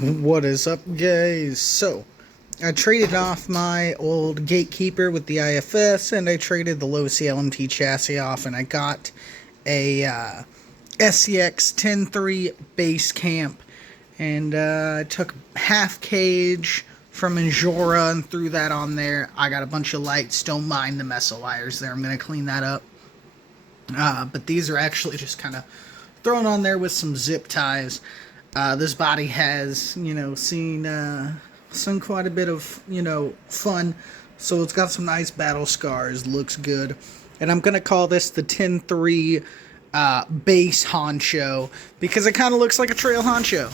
What is up, guys? So, I traded off my old Gatekeeper with the IFS, and I traded the low CLMT chassis off, and I got a Scx10.3 BaseCamp, and I took half cage from Injora and threw that on there. I got a bunch of lights. Don't mind the mess of wires there. I'm going to clean that up. But these are actually just kind of thrown on there with some zip ties. This body has, seen quite a bit of, fun. So it's got some nice battle scars, looks good. And I'm going to call this the 10.3 BaseHoncho because it kind of looks like a trail honcho,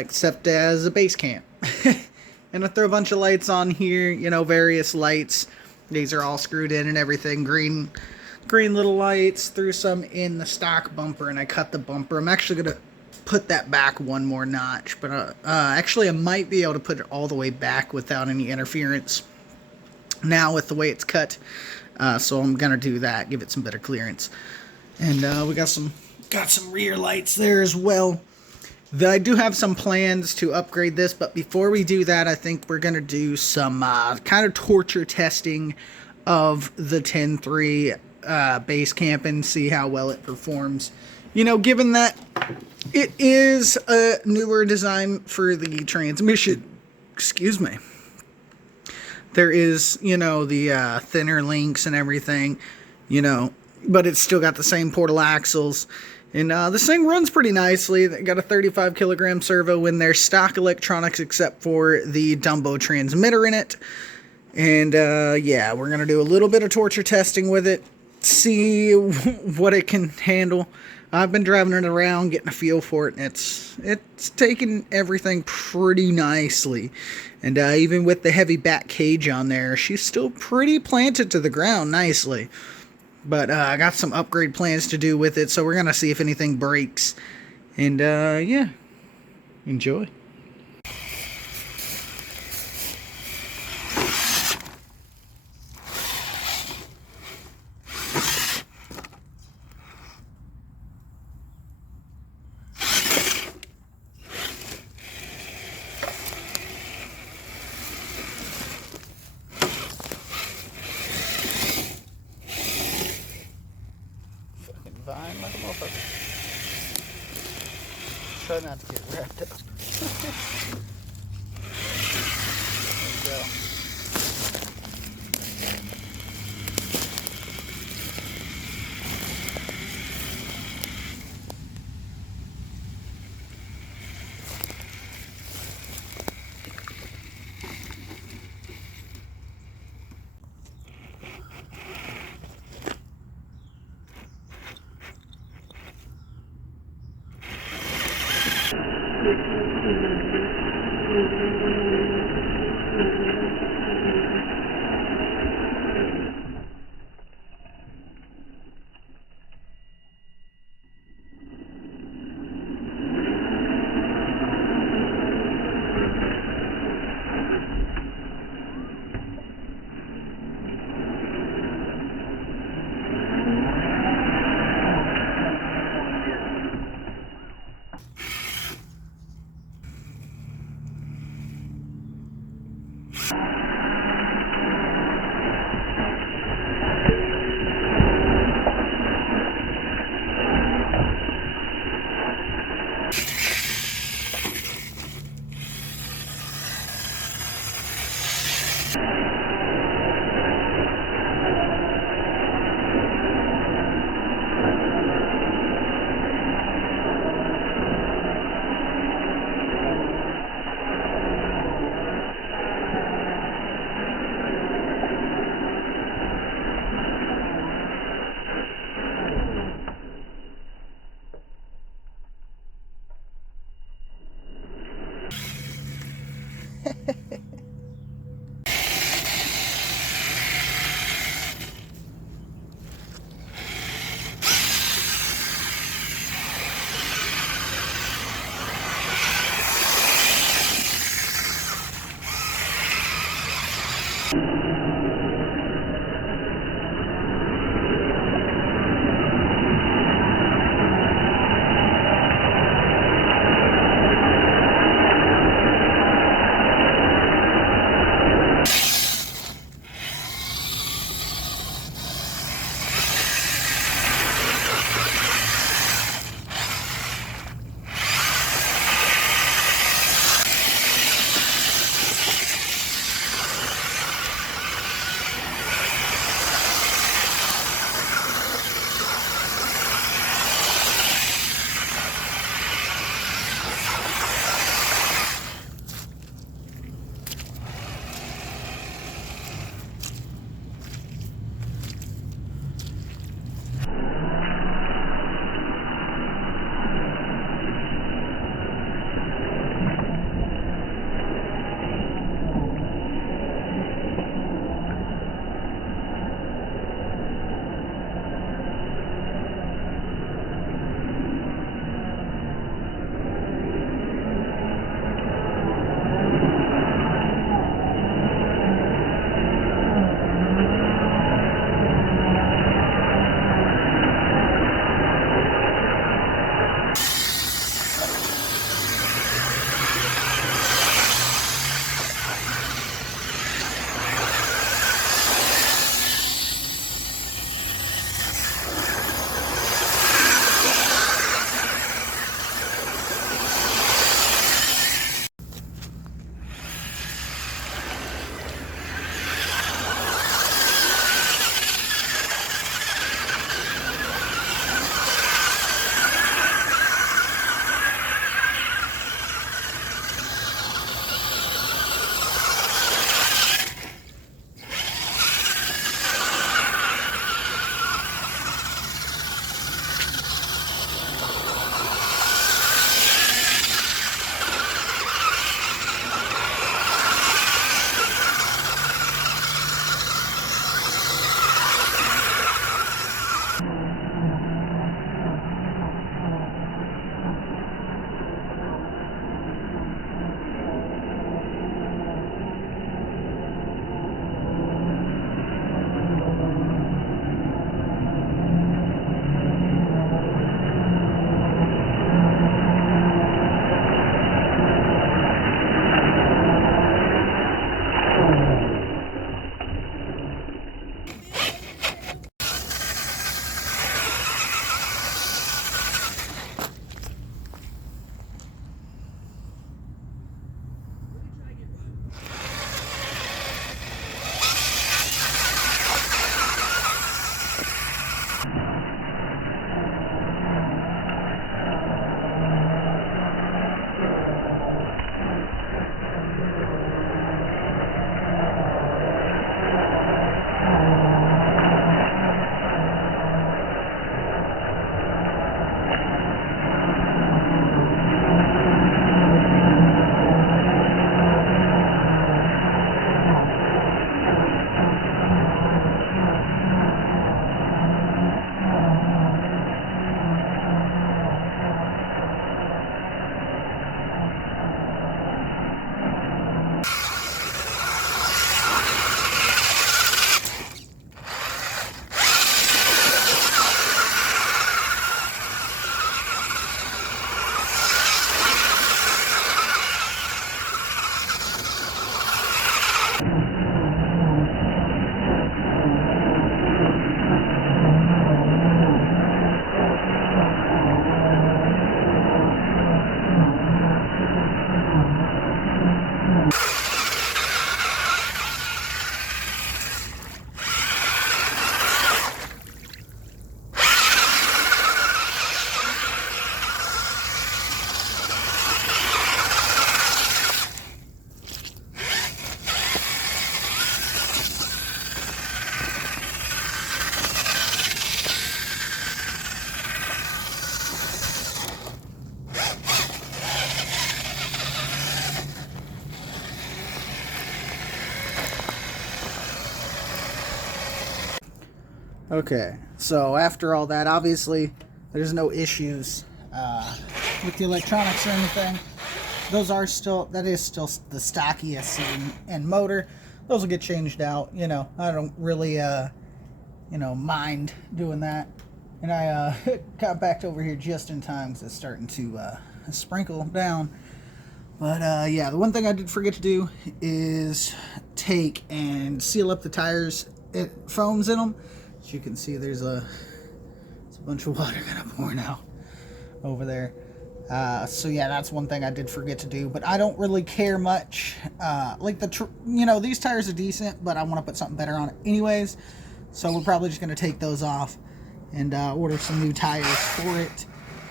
except as a base camp. And I throw a bunch of lights on here, various lights. These are all screwed in and everything. Green little lights, threw some in the stock bumper, and I cut the bumper. I'm actually going to put that back one more notch, but actually I might be able to put it all the way back without any interference now with the way it's cut. So I'm going to do that, give it some better clearance. And we got some rear lights there as well. I do have some plans to upgrade this, but before we do that, I think we're going to do some kind of torture testing of the 10.3 BaseCamp and see how well it performs. Given that it is a newer design for the transmission, excuse me, there is, the thinner links and everything, but it's still got the same portal axles. And this thing runs pretty nicely. They got a 35 kilogram servo in there, stock electronics except for the Dumbo transmitter in it. And yeah, we're going to do a little bit of torture testing with it, see what it can handle. I've been driving it around, getting a feel for it, and it's taking everything pretty nicely. And even with the heavy back cage on there, she's still pretty planted to the ground nicely. But I got some upgrade plans to do with it, so we're going to see if anything breaks. And yeah, enjoy. Vine like a motherfucker. Try not to get wrapped up. There we go. Okay, so after all that, obviously there's no issues with the electronics or anything. That is still the stock ESC and motor. Those will get changed out. I don't really mind doing that. And I got backed over here just in time because it's starting to sprinkle down. But yeah, the one thing I did forget to do is take and seal up the tires. It foams in them. As you can see, there's a bunch of water gonna pour now over there. So yeah, that's one thing I did forget to do. But I don't really care much. Like these tires are decent, but I want to put something better on it anyways. So we're probably just gonna take those off and order some new tires for it.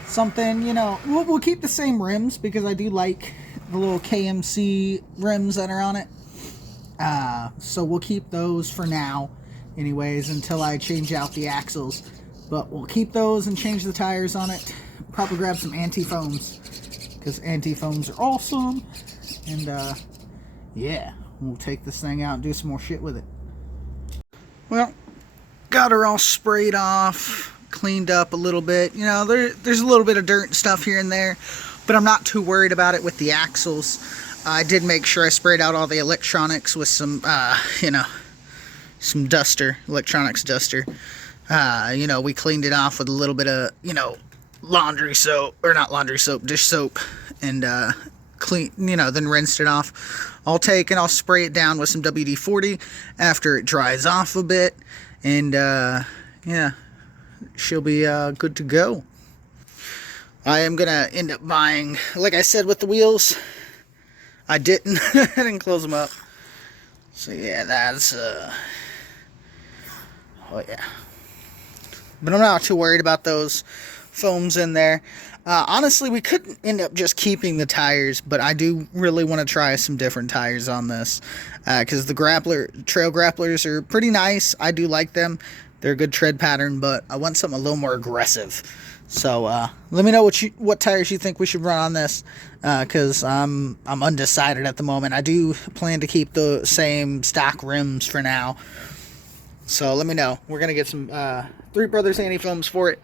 Something, we'll keep the same rims because I do like the little KMC rims that are on it. So we'll keep those for now anyways until I change out the axles. But we'll keep those and change the tires on it. Probably grab some anti-foams because anti-foams are awesome. And yeah, we'll take this thing out and do some more shit with it. Well, got her all sprayed off, cleaned up a little bit. There's a little bit of dirt and stuff here and there, but I'm not too worried about it with the axles. I did make sure I sprayed out all the electronics with some, some duster, electronics duster. We cleaned it off with a little bit of, laundry soap, or not laundry soap, dish soap, and then rinsed it off. I'll take and I'll spray it down with some WD-40 after it dries off a bit, and yeah, she'll be good to go. I am gonna end up buying, like I said with the wheels, I didn't close them up. So yeah, that's oh yeah. But I'm not too worried about those foams in there. Honestly, we could end up just keeping the tires, but I do really want to try some different tires on this because the trail grapplers are pretty nice. I do like them. They're a good tread pattern, but I want something a little more aggressive. So let me know what tires you think we should run on this because I'm undecided at the moment. I do plan to keep the same stock rims for now. So let me know. We're going to get some Three Brothers anti-foams for it.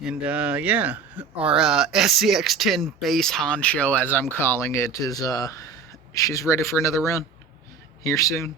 And yeah, our Scx10 BaseHoncho, as I'm calling it, is she's ready for another run here soon.